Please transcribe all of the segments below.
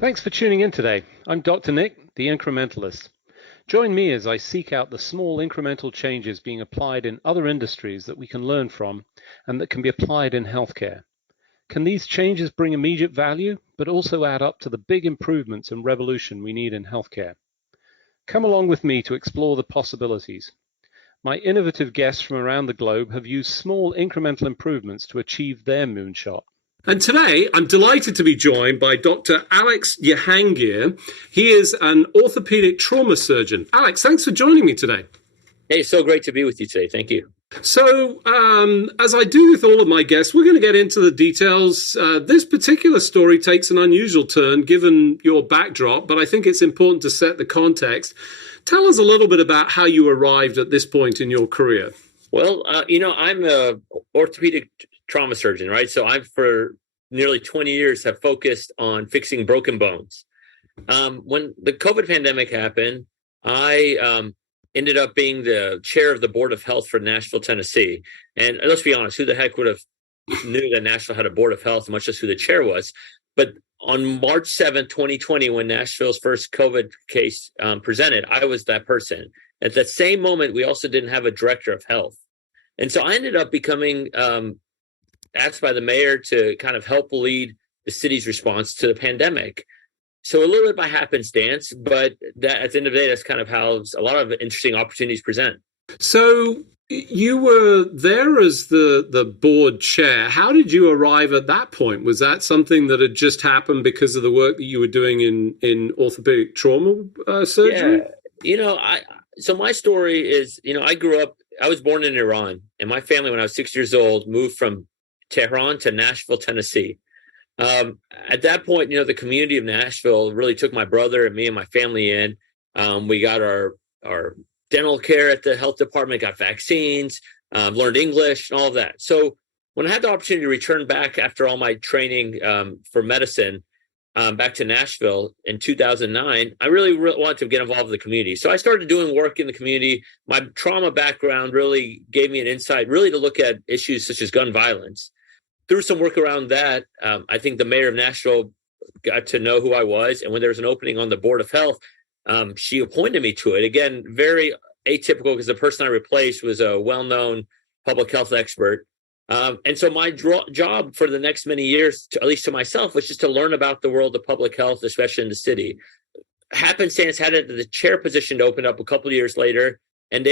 Thanks for tuning in today. I'm Dr. Nick, the Incrementalist. Join me as I seek out the small incremental changes being applied in other industries that we can learn from and that can be applied in healthcare. Can these changes bring immediate value, but also add up to the big improvements and revolution we need in healthcare? Come along with me to explore the possibilities. My innovative guests from around the globe have used small incremental improvements to achieve their moonshot. And today, I'm delighted to be joined by Dr. Alex Jahangir. He is an orthopedic trauma surgeon. Alex, thanks for joining me today. Hey, so great to be with you today. Thank you. So, as I do with all of my guests, we're going to get into the details. This particular story takes an unusual turn given your backdrop, but I think it's important to set the context. Tell us a little bit about how you arrived at this point in your career. Well, I'm an orthopedic trauma surgeon, right? So I've for nearly 20 years have focused on fixing broken bones. When the COVID pandemic happened, I ended up being the chair of the Board of Health for Nashville, Tennessee. And let's be honest, who the heck would have knew that Nashville had a Board of Health, much less who the chair was. But on March 7th, 2020, when Nashville's first COVID case presented, I was that person. At that same moment, we also didn't have a director of health. And so I ended up becoming asked by the mayor to kind of help lead the city's response to the pandemic. So a little bit by happenstance, but that at the end of the day, that's kind of how a lot of interesting opportunities present. So you were there as the board chair. How did you arrive at that point? Was that something that had just happened because of the work that you were doing in orthopedic trauma surgery? Yeah. So my story is, I was born in Iran, and my family, when I was 6 years old, moved from Tehran to Nashville, Tennessee. At that point, the community of Nashville really took my brother and me and my family in. We got our dental care at the health department, got vaccines, learned English and all of that. So when I had the opportunity to return back after all my training for medicine back to Nashville in 2009, I really wanted to get involved in the community. So I started doing work in the community. My trauma background really gave me an insight really to look at issues such as gun violence. Through some work around that, I think the mayor of Nashville got to know who I was. And when there was an opening on the Board of Health, she appointed me to it. Again, very atypical because the person I replaced was a well-known public health expert. And so my job for the next many years, at least to myself, was just to learn about the world of public health, especially in the city. Happenstance had the chair position to open up a couple of years later. And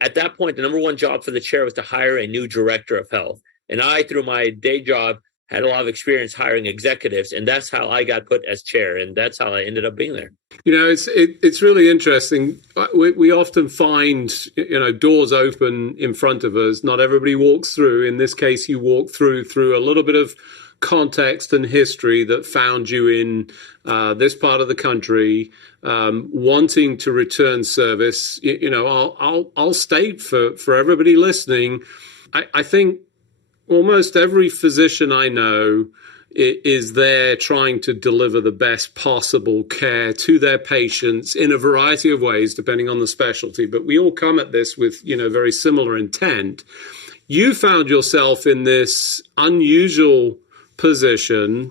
at that point, the number one job for the chair was to hire a new director of health. And I, through my day job, had a lot of experience hiring executives, and that's how I got put as chair, and that's how I ended up being there. It's really interesting. We often find doors open in front of us. Not everybody walks through. In this case, you walk through a little bit of context and history that found you in this part of the country, wanting to return service. I'll state for everybody listening, I think almost every physician I know is there trying to deliver the best possible care to their patients in a variety of ways, depending on the specialty. But we all come at this with, very similar intent. You found yourself in this unusual position,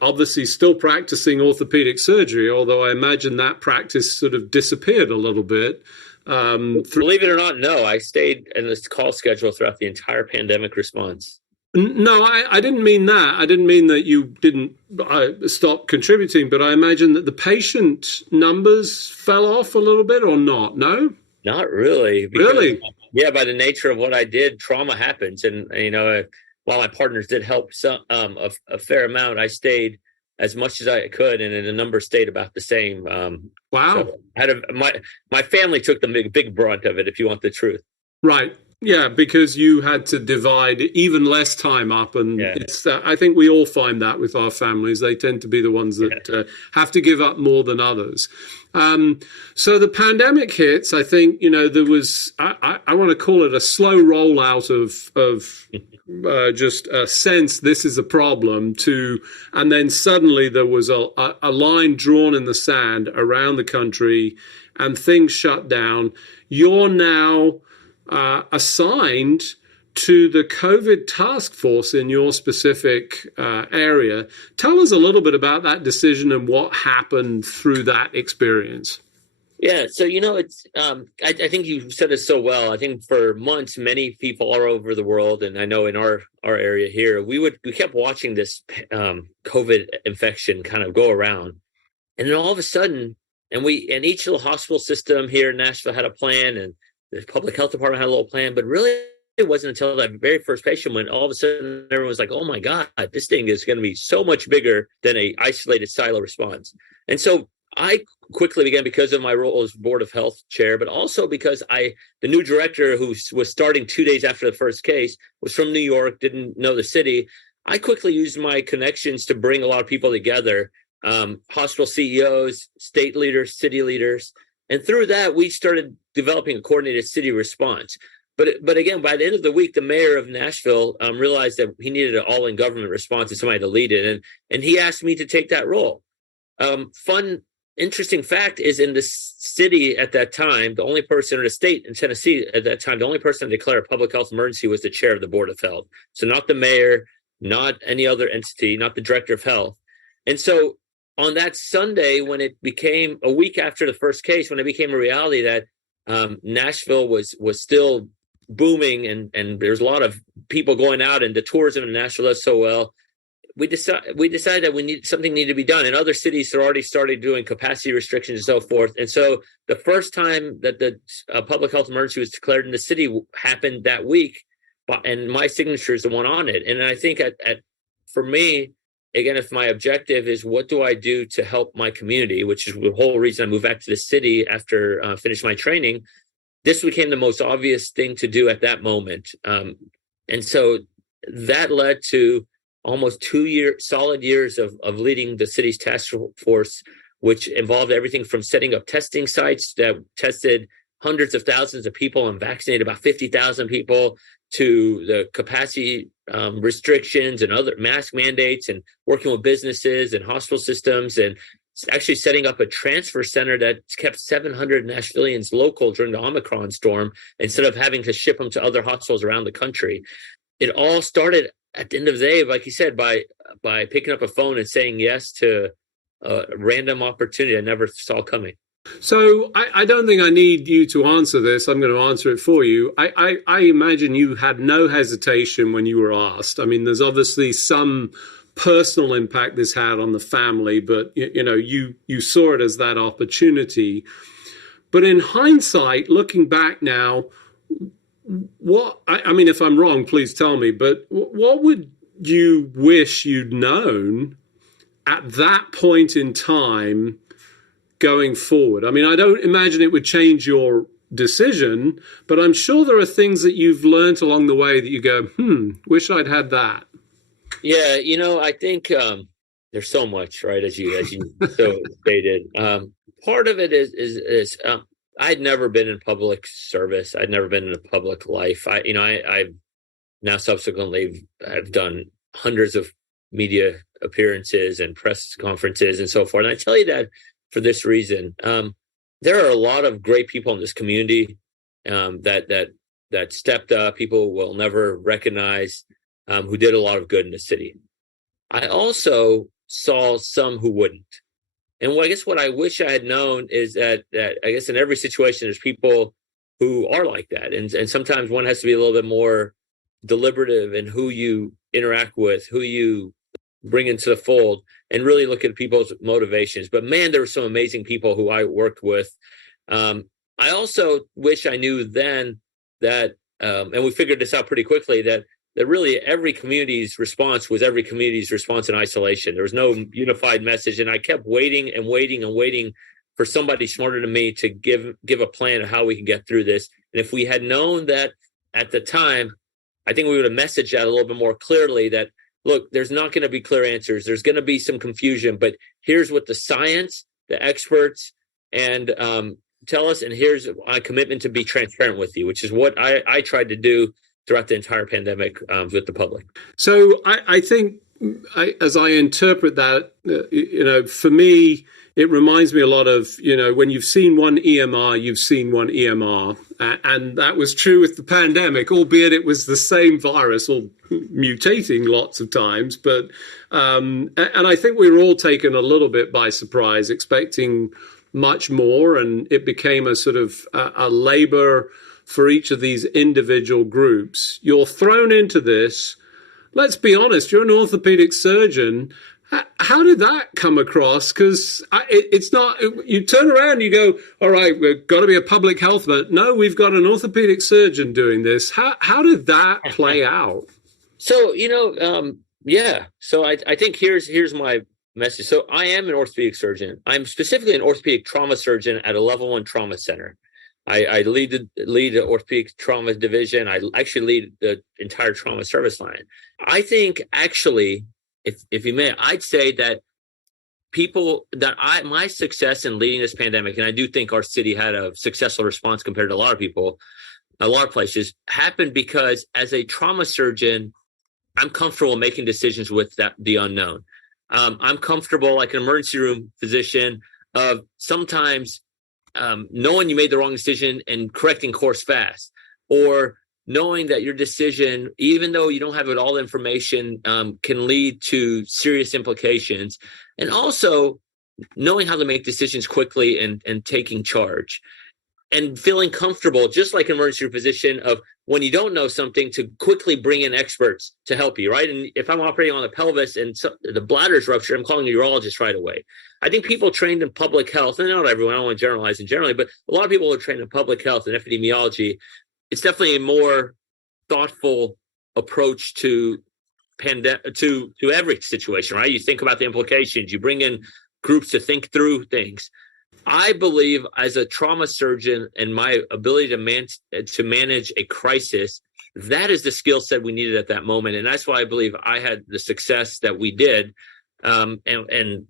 obviously still practicing orthopedic surgery, although I imagine that practice sort of disappeared a little bit. Believe it or not, no, I stayed in this call schedule throughout the entire pandemic response. No, I didn't mean that. I didn't mean that you didn't stop contributing, but I imagine that the patient numbers fell off a little bit or not. No? Not really. Really? Yeah, by the nature of what I did, trauma happens. And, while my partners did help a fair amount, I stayed as much as I could, and then the number stayed about the same. Wow. So my family took the big brunt of it, if you want the truth. Right. Yeah, because you had to divide even less time up. And it's, I think we all find that with our families. They tend to be the ones that have to give up more than others. So the pandemic hits. I think, there was, I want to call it a slow rollout of just a sense this is a problem and then suddenly there was a line drawn in the sand around the country and things shut down. You're now assigned to the COVID task force in your specific area. Tell us a little bit about that decision and what happened through that experience. Yeah, so it's. I think you said it so well. I think for months, many people all over the world, and I know in our area here, we kept watching this COVID infection kind of go around, and then all of a sudden, and each little hospital system here in Nashville had a plan, and the public health department had a little plan, but really it wasn't until that very first patient when all of a sudden everyone was like, "Oh my God, this thing is going to be so much bigger than a isolated silo response," and so I quickly began, because of my role as Board of Health chair, but also because the new director who was starting 2 days after the first case was from New York, didn't know the city. I quickly used my connections to bring a lot of people together, hospital CEOs, state leaders, city leaders. And through that, we started developing a coordinated city response. But again, by the end of the week, the mayor of Nashville realized that he needed an all-in government response and somebody to lead it. And he asked me to take that role. Interesting fact is, in the city at that time, the only person, in the state in Tennessee at that time, the only person to declare a public health emergency was the chair of the Board of Health. So not the mayor, not any other entity, not the director of health. And so on that Sunday, when it became a week after the first case, when it became a reality that Nashville was still booming and there's a lot of people going out, and the tourism in Nashville does so well, we decided that something needed to be done. And other cities had already started doing capacity restrictions and so forth. And so the first time that the public health emergency was declared in the city happened that week, and my signature is the one on it. And I think for me, again, if my objective is what do I do to help my community, which is the whole reason I moved back to the city after finishing my training, this became the most obvious thing to do at that moment. And so that led to almost 2 solid years of leading the city's task force, which involved everything from setting up testing sites that tested hundreds of thousands of people and vaccinated about 50,000 people, to the capacity restrictions and other mask mandates, and working with businesses and hospital systems, and actually setting up a transfer center that kept 700 Nashvillians local during the Omicron storm instead of having to ship them to other hospitals around the country. It all started at the end of the day, like you said, by picking up a phone and saying yes to a random opportunity I never saw coming. So I don't think I need you to answer this. I'm going to answer it for you. I imagine you had no hesitation when you were asked. I mean, there's obviously some personal impact this had on the family, but you saw it as that opportunity. But in hindsight, looking back now, I mean, if I'm wrong, please tell me, but what would you wish you'd known at that point in time going forward? I mean, I don't imagine it would change your decision, but I'm sure there are things that you've learned along the way that you go, wish I'd had that. Yeah, I think there's so much, right, as you so stated. Part of it is I'd never been in public service. I'd never been in a public life. I've now subsequently have done hundreds of media appearances and press conferences and so forth. And I tell you that for this reason. There are a lot of great people in this community that stepped up, people will never recognize, who did a lot of good in the city. I also saw some who wouldn't. And I guess what I wish I had known is that I guess in every situation, there's people who are like that. And sometimes one has to be a little bit more deliberative in who you interact with, who you bring into the fold, and really look at people's motivations. But man, there were some amazing people who I worked with. I also wish I knew then that, and we figured this out pretty quickly, that really every community's response was every community's response in isolation. There was no unified message. And I kept waiting and waiting and waiting for somebody smarter than me to give a plan of how we could get through this. And if we had known that at the time, I think we would have messaged that a little bit more clearly that, look, there's not going to be clear answers. There's going to be some confusion, but here's what the science, the experts, and tell us, and here's my commitment to be transparent with you, which is what I tried to do throughout the entire pandemic with the public. So I think, as I interpret that, for me, it reminds me a lot of, when you've seen one EMR, you've seen one EMR. And that was true with the pandemic, albeit it was the same virus or mutating lots of times. But and I think we were all taken a little bit by surprise, expecting much more. And it became a sort of a labor for each of these individual groups. You're thrown into this. Let's be honest, you're an orthopedic surgeon. How did that come across? Because it's not, you turn around and you go, all right, we've got to be a public health, but no, we've got an orthopedic surgeon doing this. How did that play out? So, yeah. So I think here's my message. So I am an orthopedic surgeon. I'm specifically an orthopedic trauma surgeon at a level 1 trauma center. I lead the orthopedic trauma division. I actually lead the entire trauma service line. I think actually, if you may, I'd say that my success in leading this pandemic, and I do think our city had a successful response compared to a lot of people, a lot of places, happened because as a trauma surgeon, I'm comfortable making decisions with the unknown. I'm comfortable, like an emergency room physician, of sometimes knowing you made the wrong decision and correcting course fast, or knowing that your decision, even though you don't have all the information, can lead to serious implications, and also knowing how to make decisions quickly and taking charge, and feeling comfortable, just like an emergency room physician, of when you don't know something, to quickly bring in experts to help you, right? And if I'm operating on the pelvis and the bladder's ruptured, I'm calling a urologist right away. I think people trained in public health, and not everyone, I don't want to generalize in generally, but a lot of people are trained in public health and epidemiology. It's definitely a more thoughtful approach to every situation, right? You think about the implications, you bring in groups to think through things. I believe, as a trauma surgeon and my ability to manage a crisis, that is the skill set we needed at that moment. And that's why I believe I had the success that we did. And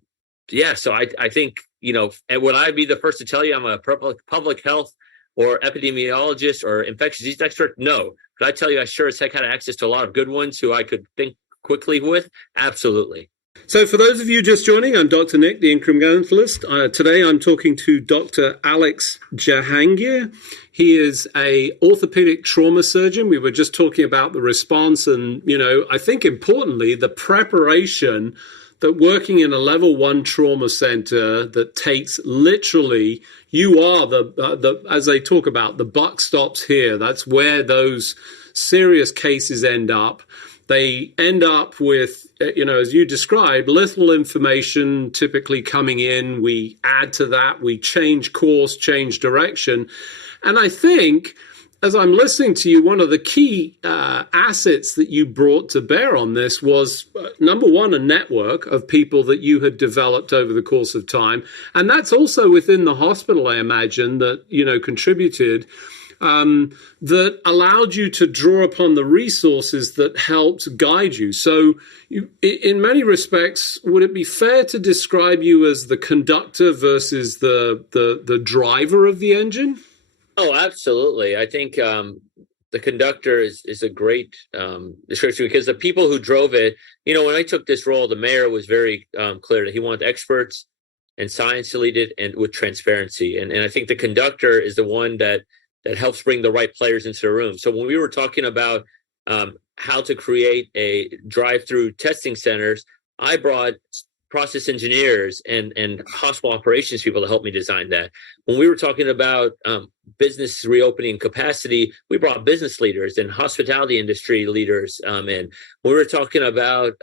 yeah, so I think, and would I be the first to tell you I'm a public health or epidemiologist or infectious disease expert? No. Could I tell you I sure as heck had access to a lot of good ones who I could think quickly with? Absolutely. So for those of you just joining, I'm Dr. Nick, the Incrementalist. Today I'm talking to Dr. Alex Jahangir. He is a orthopedic trauma surgeon. We were just talking about the response and, I think importantly, the preparation that working in a level 1 trauma center that takes literally, you are as they talk about, the buck stops here. That's where those serious cases end up. They end up with, as you described, little information typically coming in. We add to that, we change course, change direction. And I think, as I'm listening to you, one of the key assets that you brought to bear on this was, number one, a network of people that you had developed over the course of time. And that's also within the hospital, I imagine, that, contributed. That allowed you to draw upon the resources that helped guide you. So in many respects, would it be fair to describe you as the conductor versus the driver of the engine? Oh, absolutely. I think the conductor is a great description, because the people who drove it, when I took this role, the mayor was very clear that he wanted experts and science to lead it, and with transparency. And I think the conductor is the one that helps bring the right players into the room. So when we were talking about how to create a drive-through testing centers, I brought process engineers and hospital operations people to help me design that. When we were talking about business reopening capacity, we brought business leaders and hospitality industry leaders in. When we were talking about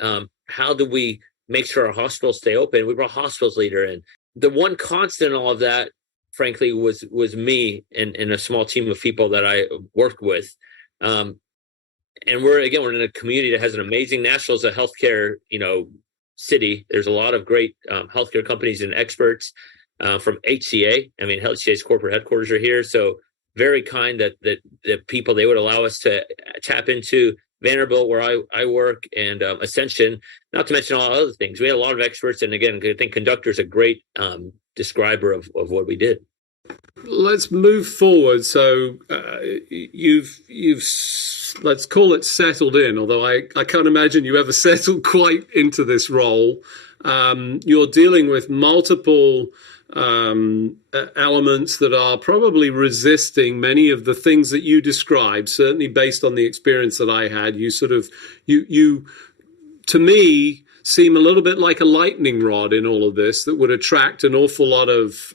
how do we make sure our hospitals stay open, we brought hospitals leader in. The one constant in all of that, frankly, was me and a small team of people that I worked with. And we're in a community that has an amazing, Nashville is a healthcare, city. There's a lot of great healthcare companies and experts from HCA. I mean, HCA's corporate headquarters are here. So very kind that the people, they would allow us to tap into Vanderbilt, where I work, and Ascension, not to mention all other things. We had a lot of experts. And again, I think conductor is a great describer of what we did. Let's move forward. So you've let's call it settled in, although I can't imagine you ever settled quite into this role. You're dealing with multiple elements that are probably resisting many of the things that you described. Certainly, based on the experience that I had, you to me seem a little bit like a lightning rod in all of this that would attract an awful lot of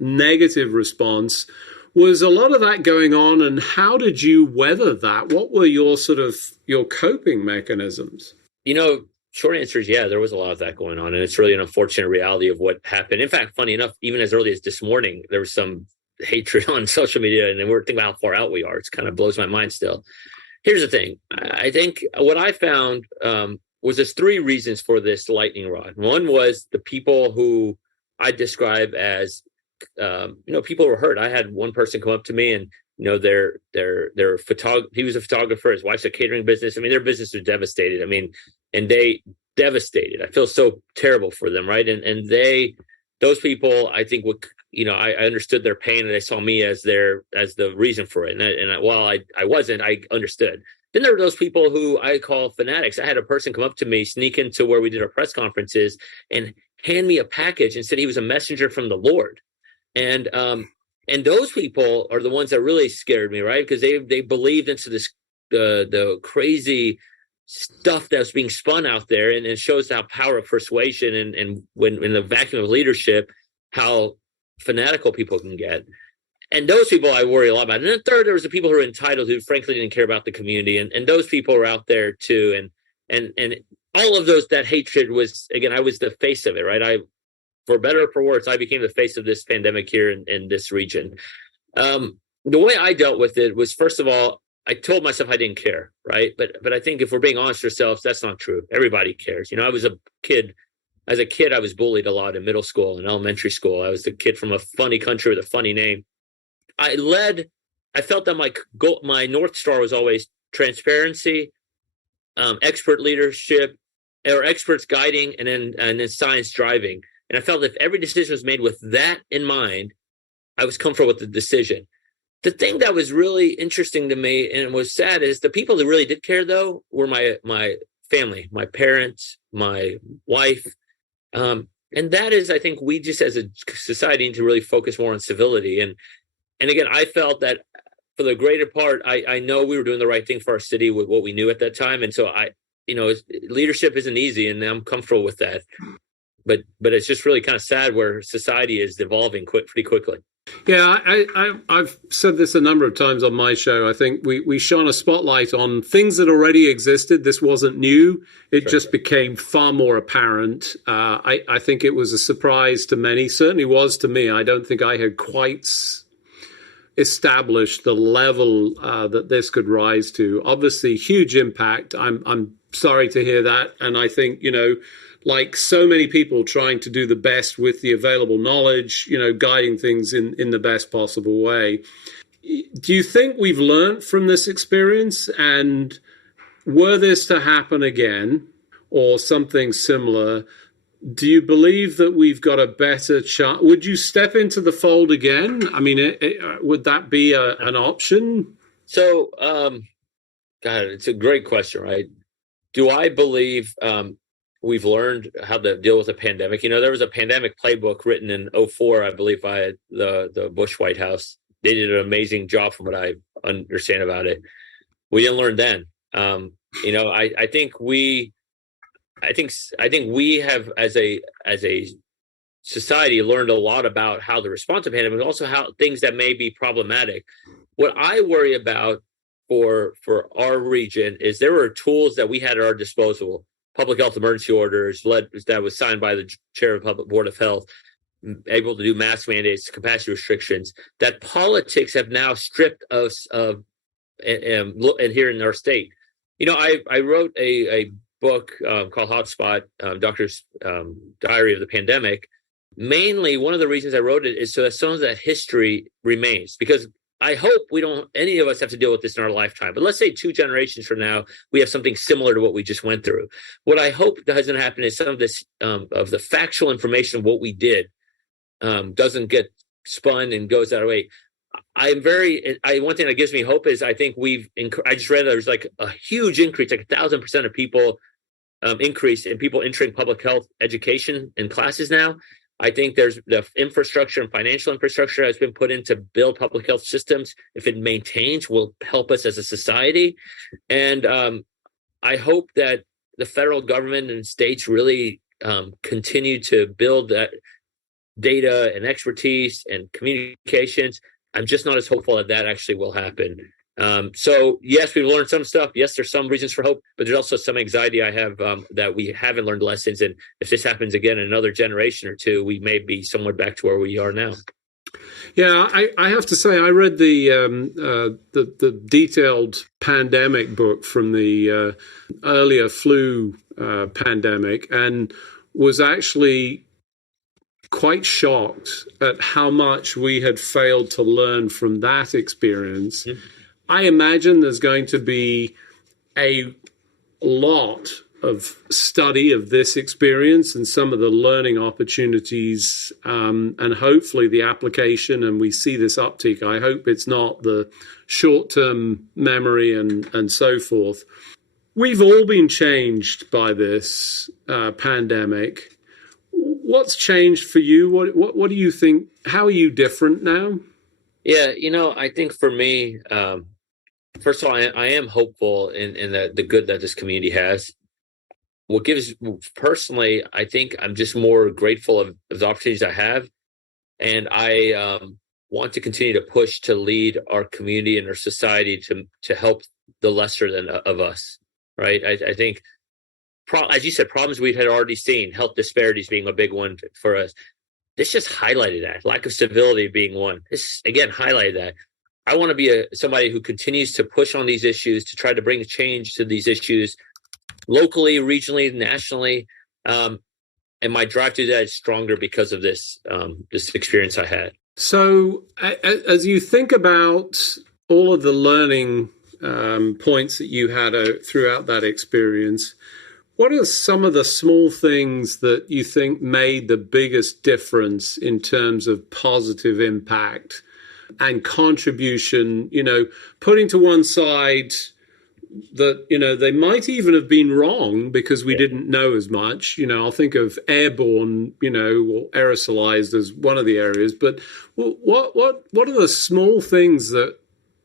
negative response. Was a lot of that going on, and how did you weather that? What were your coping mechanisms? Short answer is, yeah, there was a lot of that going on, and it's really an unfortunate reality of what happened. In fact, funny enough, even as early as this morning, there was some hatred on social media, and we're thinking about how far out we are. It kind of blows my mind still. Here's the thing. I think what I found was there's three reasons for this lightning rod. One was the people who I describe as, people were hurt. I had one person come up to me and, they're he was a photographer. His wife's a catering business. I mean, their business was devastated. I mean, and they devastated. I feel so terrible for them. Right. And those people, I think I understood their pain, and they saw me as the reason for it. And while I wasn't, I understood. Then there were those people who I call fanatics. I had a person come up to me, sneak into where we did our press conferences, and hand me a package and said he was a messenger from the Lord. And those people are the ones that really scared me, right? Because they believed into this the crazy stuff that's being spun out there, and it shows how power of persuasion and when in the vacuum of leadership, how fanatical people can get. And those people I worry a lot about. And then third, there was the people who are entitled, who frankly didn't care about the community, and those people are out there too. And all of those, that hatred was, again, I was the face of it, right? For better or for worse, I became the face of this pandemic here in this region. The way I dealt with it was, first of all, I told myself I didn't care, right? But I think if we're being honest with ourselves, that's not true. Everybody cares. I was a kid. As a kid, I was bullied a lot in middle school and elementary school. I was the kid from a funny country with a funny name. I felt that my North Star was always transparency, expert leadership, or experts guiding, and then science driving. And I felt if every decision was made with that in mind, I was comfortable with the decision. The thing that was really interesting to me and was sad is the people that really did care, though, were my family, my parents, my wife. And that is, I think, we just as a society need to really focus more on civility. And again, I felt that for the greater part, I know we were doing the right thing for our city with what we knew at that time. And so leadership isn't easy, and I'm comfortable with that. But it's just really kind of sad where society is evolving pretty quickly. Yeah, I've said this a number of times on my show. I think we shone a spotlight on things that already existed. This wasn't new. It just became far more apparent. I think it was a surprise to many. Certainly was to me. I don't think I had quite established the level that this could rise to. Obviously, huge impact. I'm sorry to hear that. And I think, like so many people trying to do the best with the available knowledge, guiding things in the best possible way. Do you think we've learned from this experience? And were this to happen again or something similar, do you believe that we've got a better chance? Would you step into the fold again? I mean, would that be an option? So, God, it's a great question, right? Do I believe we've learned how to deal with a pandemic? There was a pandemic playbook written in 2004, I believe, by the Bush White House. They did an amazing job from what I understand about it. We didn't learn then. I think we have, as a society, learned a lot about how to respond to pandemic, but also how things that may be problematic. What I worry about for our region is there were tools that we had at our disposal. Public health emergency orders that was signed by the chair of Public Board of Health, able to do mask mandates, capacity restrictions, that politics have now stripped us of, and here in our state. I wrote a book called Hotspot, Doctor's Diary of the Pandemic. Mainly, one of the reasons I wrote it is so that some of that history remains, because I hope any of us have to deal with this in our lifetime. But let's say 2 generations from now, we have something similar to what we just went through. What I hope doesn't happen is some of this, of the factual information of what we did, doesn't get spun and goes that way. One thing that gives me hope is I think I just read there's like a huge increase, like 1,000% of people increase in people entering public health education in classes now. I think there's the infrastructure and financial infrastructure has been put in to build public health systems. If it maintains, will help us as a society. And I hope that the federal government and states really continue to build that data and expertise and communications. I'm just not as hopeful that that actually will happen. So yes, we've learned some stuff. Yes, there's some reasons for hope, but there's also some anxiety I have that we haven't learned lessons. And if this happens again in another generation or two, we may be somewhat back to where we are now. Yeah, I have to say I read the detailed pandemic book from the earlier flu pandemic and was actually quite shocked at how much we had failed to learn from that experience. Mm-hmm. I imagine there's going to be a lot of study of this experience and some of the learning opportunities and hopefully the application, and we see this uptick. I hope it's not the short-term memory and so forth. We've all been changed by this pandemic. What's changed for you? What do you think? How are you different now? Yeah, I think for me, first of all, I am hopeful in the good that this community has. What gives, personally, I think I'm just more grateful of the opportunities I have. And I want to continue to push to lead our community and our society to help the lesser than of us, right? I think, as you said, problems we had already seen, health disparities being a big one for us. This just highlighted that. Lack of civility being one. This, again, highlighted that. I want to be somebody who continues to push on these issues, to try to bring change to these issues locally, regionally, nationally. And my drive to do that is stronger because of this experience I had. So as you think about all of the learning points that you had throughout that experience, what are some of the small things that you think made the biggest difference in terms of positive impact and contribution, putting to one side that, they might even have been wrong because we didn't know as much. I'll think of airborne, or aerosolized as one of the areas. But what are the small things that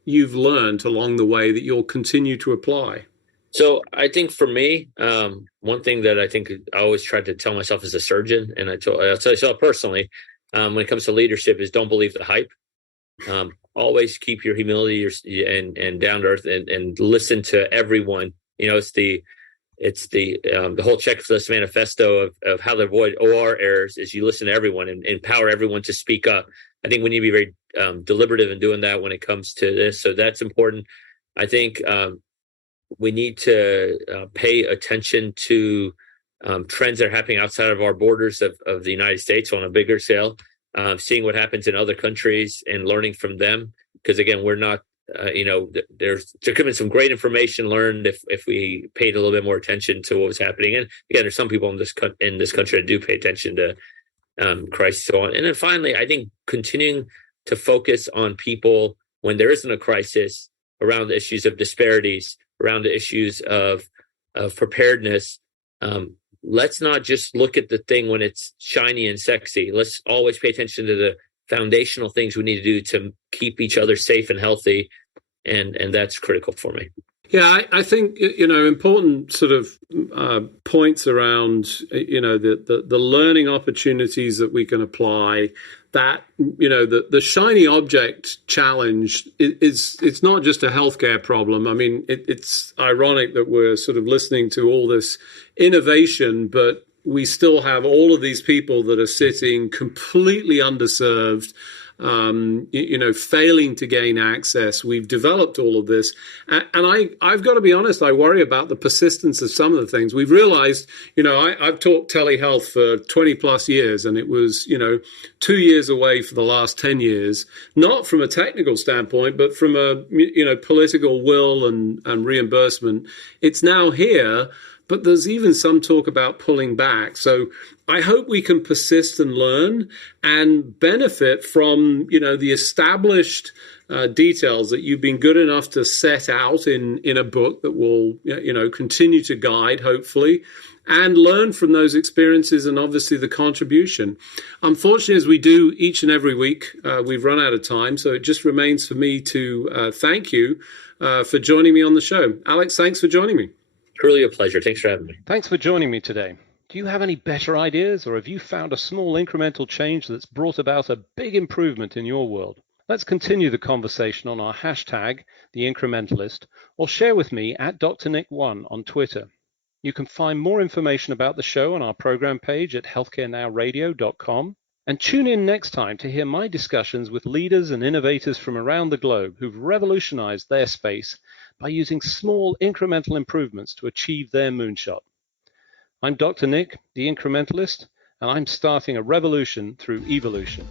you've learned along the way that you'll continue to apply? So I think for me, one thing that I think I always tried to tell myself as a surgeon, and I'll tell myself personally, when it comes to leadership, is don't believe the hype. Always keep your humility and down to earth and listen to everyone. It's the whole checklist manifesto of how to avoid OR errors is you listen to everyone and empower everyone to speak up. I think we need to be very deliberative in doing that when it comes to this. So that's important. I think we need to pay attention to trends that are happening outside of our borders of the United States on a bigger scale. Seeing what happens in other countries and learning from them, because again, we're not, there could have been some great information learned if we paid a little bit more attention to what was happening. And again, there's some people in this country that do pay attention to crisis and so on. And then finally, I think continuing to focus on people when there isn't a crisis around the issues of disparities, around the issues of preparedness. Let's not just look at the thing when it's shiny and sexy. Let's always pay attention to the foundational things we need to do to keep each other safe and healthy. And that's critical for me. Yeah, I think, important sort of points around, the learning opportunities that we can apply, that, the shiny object challenge it's not just a healthcare problem. I mean, it's ironic that we're sort of listening to all this innovation, but we still have all of these people that are sitting completely underserved, failing to gain access. We've developed all of this. And I've got to be honest, I worry about the persistence of some of the things. We've realized, I've taught telehealth for 20 plus years, and it was, 2 years away for the last 10 years, not from a technical standpoint, but from a, political will and reimbursement. It's now here. but there's even some talk about pulling back. So I hope we can persist and learn and benefit from, the established details that you've been good enough to set out in a book that will, continue to guide, hopefully, and learn from those experiences and obviously the contribution. Unfortunately, as we do each and every week, we've run out of time. So it just remains for me to thank you for joining me on the show. Alex, thanks for joining me. Truly a pleasure. Thanks for having me. Thanks for joining me today. Do you have any better ideas, or have you found a small incremental change that's brought about a big improvement in your world? Let's continue the conversation on our hashtag, The Incrementalist, or share with me at Dr. Nick1 on Twitter. You can find more information about the show on our program page at healthcarenowradio.com, and tune in next time to hear my discussions with leaders and innovators from around the globe who've revolutionized their space by using small incremental improvements to achieve their moonshot. I'm Dr. Nick, the Incrementalist, and I'm starting a revolution through evolution.